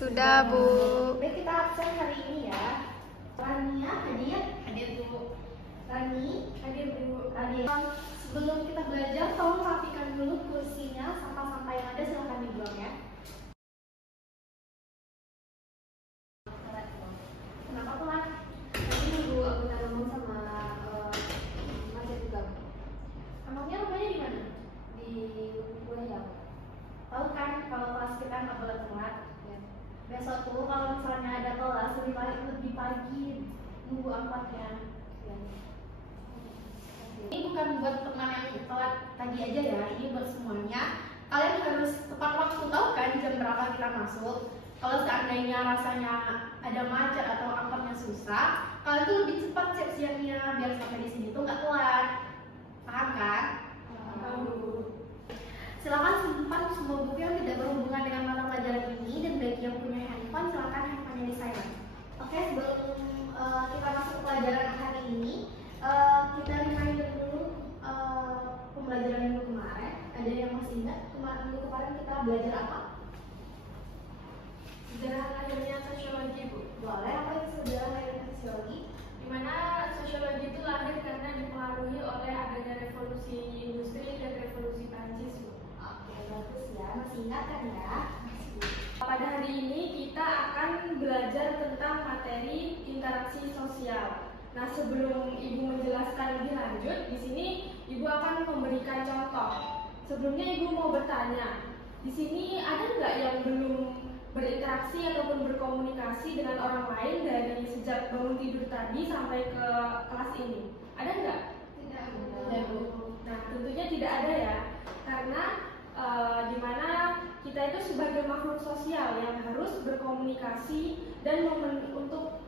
Sudah, Bu. Baik, kita absen hari ini ya. Rania hadir? Hadir, Bu. Rani? Hadir, Bu. Hadir. Sebelum kita belajar, tolong rapikan dulu kursinya, sampah-sampah yang ada silahkan dibuang ya. Kenapa telat? Tadi Bu aku ngomong sama Mas juga. Emangnya rumahnya di mana? Di Buaya. Tahu kan kalau kelas kita nggak boleh telat. Besok tuh kalau misalnya ada kelas lebih pagi nunggu angkotnya. Ya. Ini bukan buat teman yang telat tadi aja ya, ini buat semuanya. Kalian harus tepat waktu, tahu kan jam berapa kita masuk. Kalau seandainya rasanya ada macet atau angkotnya susah, kalian tuh lebih cepat siap-siapnya biar sampai di sini tuh nggak telat. Paham kan? Silakan simpan semua buku yang tidak berhubungan dengan mata pelajaran ini, dan bagi yang punya handphone silakan handphonenya di silent. Oke, sebelum kita masuk ke pelajaran hari ini, kita reminder dulu pembelajaran minggu kemarin. Ada yang masih ingat minggu kemarin kita belajar apa? Sejarah lahirnya sosiologi, Bu. Boleh, apa itu sejarah lahirnya sosiologi? Dimana sosiologi itu lahir karena dipengaruhi oleh adanya revolusi industri dan revolusi Prancis, Bu. Oke, bagus ya. Masih ingat kan ya? Pada hari ini kita akan belajar tentang materi interaksi sosial. Nah, sebelum Ibu menjelaskan lebih lanjut, di sini Ibu akan memberikan contoh. Sebelumnya Ibu mau bertanya, di sini ada nggak yang belum berinteraksi ataupun berkomunikasi dengan orang lain dari sejak bangun tidur tadi sampai ke kelas ini? Ada nggak? Tidak. Nah, tentunya tidak ada ya, karena dimana kita itu sebagai makhluk sosial yang harus berkomunikasi dan untuk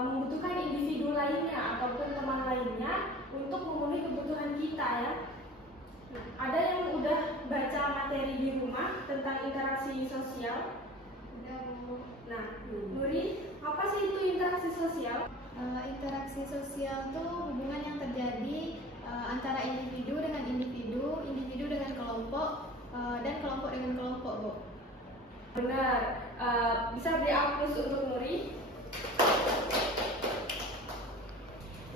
membutuhkan individu lainnya ataupun teman lainnya untuk memenuhi kebutuhan kita ya. Nah, ada yang udah baca materi di rumah tentang interaksi sosial? Nah, Nuri, apa sih itu interaksi sosial? Interaksi sosial itu hubungan yang terjadi antara individu dengan individu, individu dengan kelompok, dan kelompok dengan kelompok, Bu. Benar. Bisa beri aplaus untuk Nuri.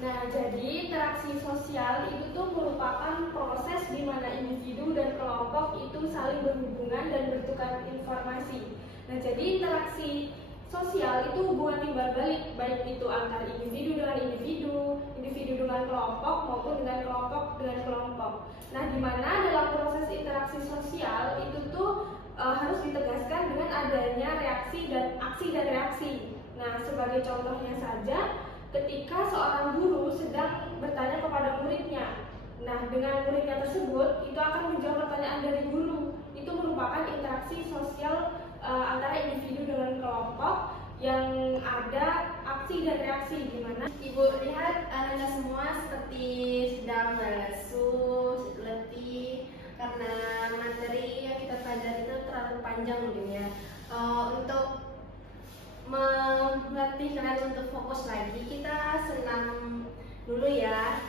Nah, jadi interaksi sosial itu tuh merupakan proses di mana individu dan kelompok itu saling berhubungan dan bertukar informasi. Nah, jadi interaksi sosial itu hubungan timbal balik, baik itu antara individu dengan individu, individu dengan kelompok maupun dengan kelompok dengan kelompok. Nah, di mana dalam proses interaksi sosial itu tuh harus ditegaskan dengan adanya reaksi dan aksi dan reaksi. Nah, sebagai contohnya saja, ketika seorang guru sedang bertanya kepada muridnya, nah dengan muridnya tersebut itu akan menjawab pertanyaan dari guru. Itu merupakan interaksi sosial antara individu dengan kelompok yang ada aksi dan reaksi. Di mana Ibu lihat Anda semua seperti sedang berlesu, letih karena materi yang kita pelajari itu terlalu panjang mungkin ya. Untuk melatih kalian untuk fokus lagi, kita senam dulu ya.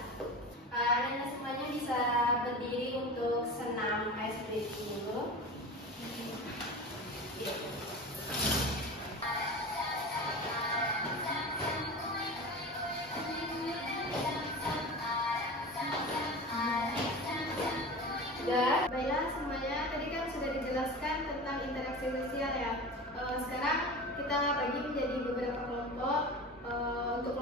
Anda semuanya bisa berdiri untuk senam ice breathing dulu. Baiklah semuanya, tadi kan sudah dijelaskan tentang interaksi sosial ya. Sekarang kita bagi menjadi beberapa kelompok untuk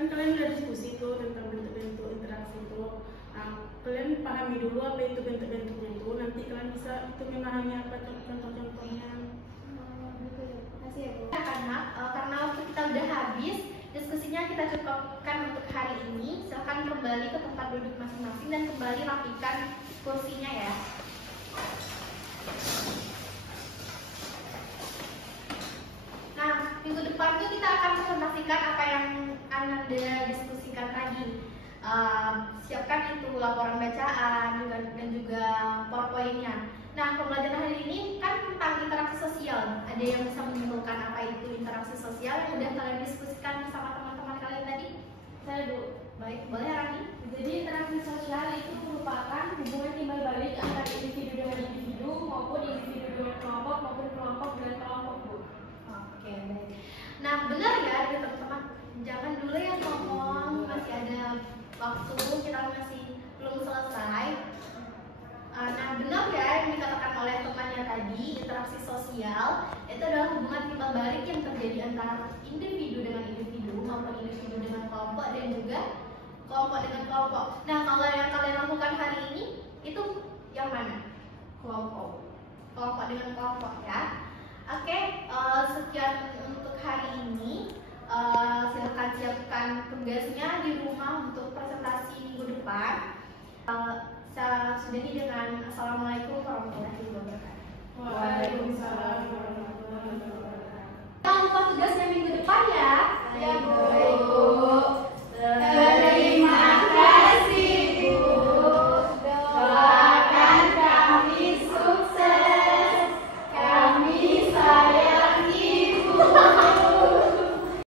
Kan kalian udah diskusi tuh tentang bentuk-bentuk interaksi itu. Nah, kalian pahami dulu apa itu bentuk-bentuknya itu. Nanti kalian bisa itu memahami apa contoh-contohnya. Makasih ya Bu. Karena waktu kita udah habis, diskusinya kita cukupkan untuk hari ini. Silahkan kembali ke tempat duduk masing-masing dan kembali rapikan kursinya ya. Nah, minggu depan tuh kita akan presentasikan apa yang Ananda diskusikan tadi. Siapkan itu laporan bacaan dan juga PowerPoint-nya. Nah, pembelajaran hari ini kan tentang interaksi sosial. Ada yang bisa menyimpulkan apa itu interaksi sosial yang udah kalian diskusikan bersama teman-teman kalian tadi? Saya Bu. Baik, boleh Rani? Jadi interaksi sosial itu merupakan hubungan timbal balik antara individu dengan individu maupun individu dengan kelompok maupun kelompok dengan kelompok Bu. Oke, baik. Nah, benar ya teman-teman. Jangan dulu yang ngomong, masih ada waktu, kita masih belum selesai. Nah, benar ya yang dikatakan oleh temannya tadi, interaksi sosial itu adalah hubungan timbal balik yang terjadi antara individu dengan individu maupun individu dengan kelompok dan juga kelompok dengan kelompok. Nah, kalau yang kalian lakukan hari ini itu yang mana? Kelompok dengan kelompok ya. Oke, sekian untuk hari ini. Silakan siapkan tugasnya di rumah untuk presentasi minggu depan. Saya sudahi dengan Assalamualaikum warahmatullahi wabarakatuh. Waalaikumsalam warahmatullahi wabarakatuh. Jangan lupa tugasnya minggu depan ya.